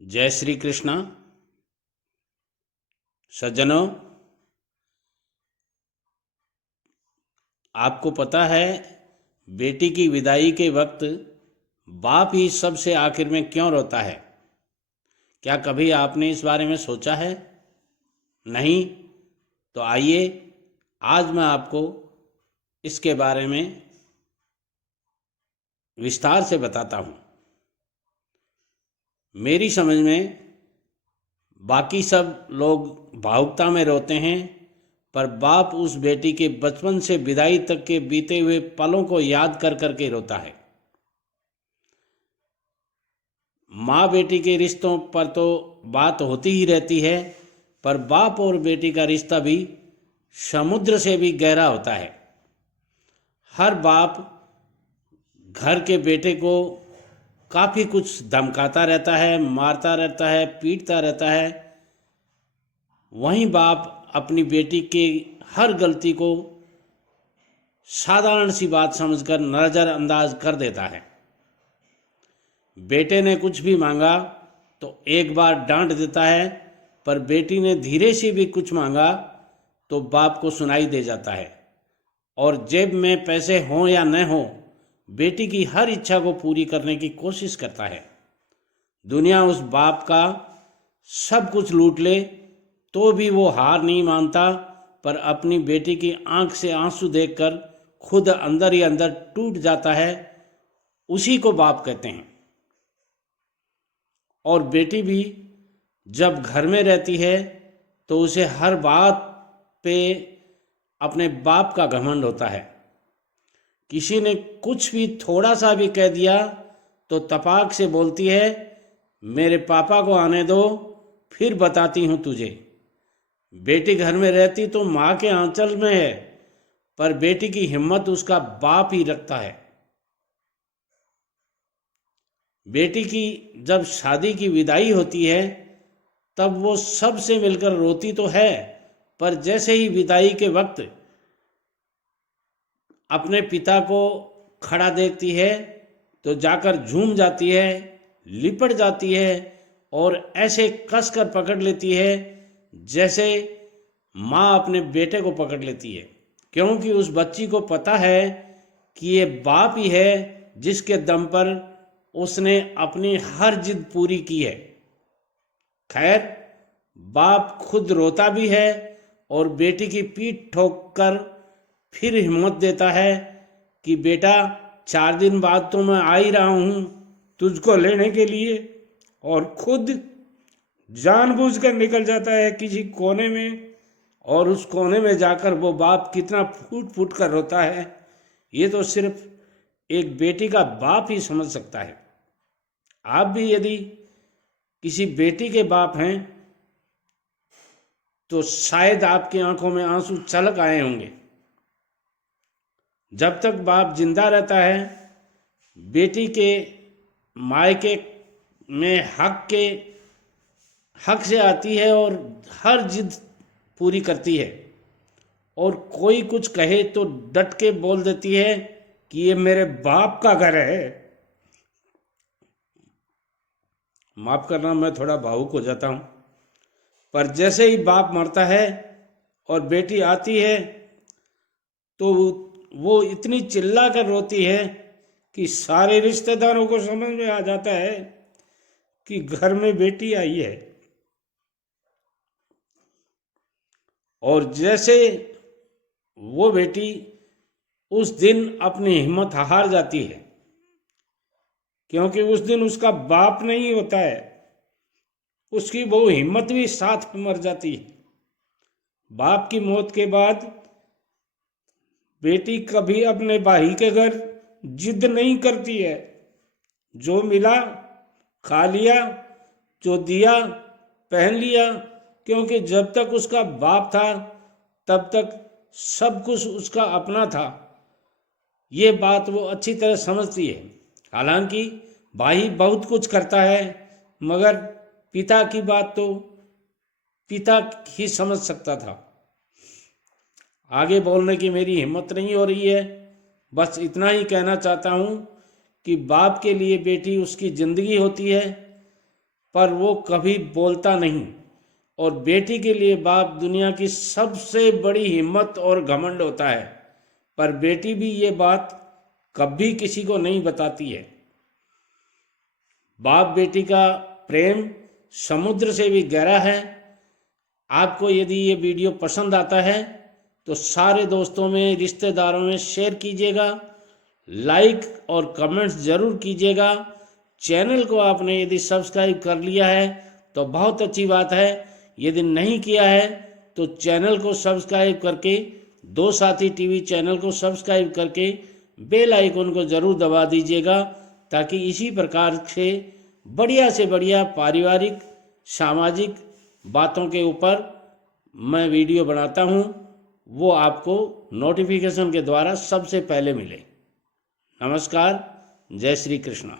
जय श्री कृष्णा। सज्जनों, आपको पता है बेटी की विदाई के वक्त बाप ही सबसे आखिर में क्यों रोता है? क्या कभी आपने इस बारे में सोचा है? नहीं? तो आइए आज मैं आपको इसके बारे में विस्तार से बताता हूँ। मेरी समझ में बाकी सब लोग भावुकता में रोते हैं, पर बाप उस बेटी के बचपन से विदाई तक के बीते हुए पलों को याद कर कर के रोता है। माँ बेटी के रिश्तों पर तो बात होती ही रहती है, पर बाप और बेटी का रिश्ता भी समुद्र से भी गहरा होता है। हर बाप घर के बेटे को काफ़ी कुछ धमकाता रहता है, मारता रहता है, पीटता रहता है। वहीं बाप अपनी बेटी के हर गलती को साधारण सी बात समझकर नज़रअंदाज कर देता है। बेटे ने कुछ भी मांगा तो एक बार डांट देता है, पर बेटी ने धीरे से भी कुछ मांगा तो बाप को सुनाई दे जाता है। और जेब में पैसे हों या न हों, बेटी की हर इच्छा को पूरी करने की कोशिश करता है। दुनिया उस बाप का सब कुछ लूट ले तो भी वो हार नहीं मानता, पर अपनी बेटी की आंख से आंसू देखकर खुद अंदर ही अंदर टूट जाता है। उसी को बाप कहते हैं। और बेटी भी जब घर में रहती है तो उसे हर बात पे अपने बाप का घमंड होता है। किसी ने कुछ भी थोड़ा सा भी कह दिया तो तपाक से बोलती है, मेरे पापा को आने दो, फिर बताती हूँ तुझे। बेटी घर में रहती तो माँ के आंचल में है, पर बेटी की हिम्मत उसका बाप ही रखता है। बेटी की जब शादी की विदाई होती है तब वो सबसे मिलकर रोती तो है, पर जैसे ही विदाई के वक्त अपने पिता को खड़ा देखती है तो जाकर झूम जाती है, लिपट जाती है और ऐसे कसकर पकड़ लेती है जैसे माँ अपने बेटे को पकड़ लेती है, क्योंकि उस बच्ची को पता है कि ये बाप ही है जिसके दम पर उसने अपनी हर जिद पूरी की है। खैर, बाप खुद रोता भी है और बेटी की पीठ ठोक कर फिर हिम्मत देता है कि बेटा, 4 दिन बाद तो मैं आ ही रहा हूँ तुझको लेने के लिए। और खुद जानबूझकर निकल जाता है किसी कोने में, और उस कोने में जाकर वो बाप कितना फूट फूट कर रोता है, ये तो सिर्फ एक बेटी का बाप ही समझ सकता है। आप भी यदि किसी बेटी के बाप हैं तो शायद आपकी आंखों में आंसू छलक आए होंगे। जब तक बाप जिंदा रहता है, बेटी के मायके में हक से आती है और हर जिद पूरी करती है, और कोई कुछ कहे तो डट के बोल देती है कि ये मेरे बाप का घर है। माफ करना, मैं थोड़ा भावुक हो जाता हूँ। पर जैसे ही बाप मरता है और बेटी आती है तो वो इतनी चिल्ला कर रोती है कि सारे रिश्तेदारों को समझ में आ जाता है कि घर में बेटी आई है। और जैसे वो बेटी उस दिन अपनी हिम्मत हार जाती है, क्योंकि उस दिन उसका बाप नहीं होता है, उसकी वो हिम्मत भी साथ में मर जाती है। बाप की मौत के बाद बेटी कभी अपने भाई के घर जिद नहीं करती है। जो मिला खा लिया, जो दिया पहन लिया, क्योंकि जब तक उसका बाप था तब तक सब कुछ उसका अपना था। ये बात वो अच्छी तरह समझती है। हालांकि भाई बहुत कुछ करता है, मगर पिता की बात तो पिता ही समझ सकता था। आगे बोलने की मेरी हिम्मत नहीं हो रही है, बस इतना ही कहना चाहता हूँ कि बाप के लिए बेटी उसकी ज़िंदगी होती है। पर वो कभी बोलता नहीं। और बेटी के लिए बाप दुनिया की सबसे बड़ी हिम्मत और घमंड होता है, पर बेटी भी ये बात कभी किसी को नहीं बताती है। बाप बेटी का प्रेम समुद्र से भी गहरा है। आपको यदि ये वीडियो पसंद आता है तो सारे दोस्तों में, रिश्तेदारों में शेयर कीजिएगा, लाइक और कमेंट्स ज़रूर कीजिएगा। चैनल को आपने यदि सब्सक्राइब कर लिया है तो बहुत अच्छी बात है, यदि नहीं किया है तो चैनल को सब्सक्राइब करके, दो साथी टीवी चैनल को सब्सक्राइब करके बेल आइकन को ज़रूर दबा दीजिएगा, ताकि इसी प्रकार से बढ़िया पारिवारिक सामाजिक बातों के ऊपर मैं वीडियो बनाता हूँ, वो आपको नोटिफिकेशन के द्वारा सबसे पहले मिले। नमस्कार, जय श्री कृष्णा।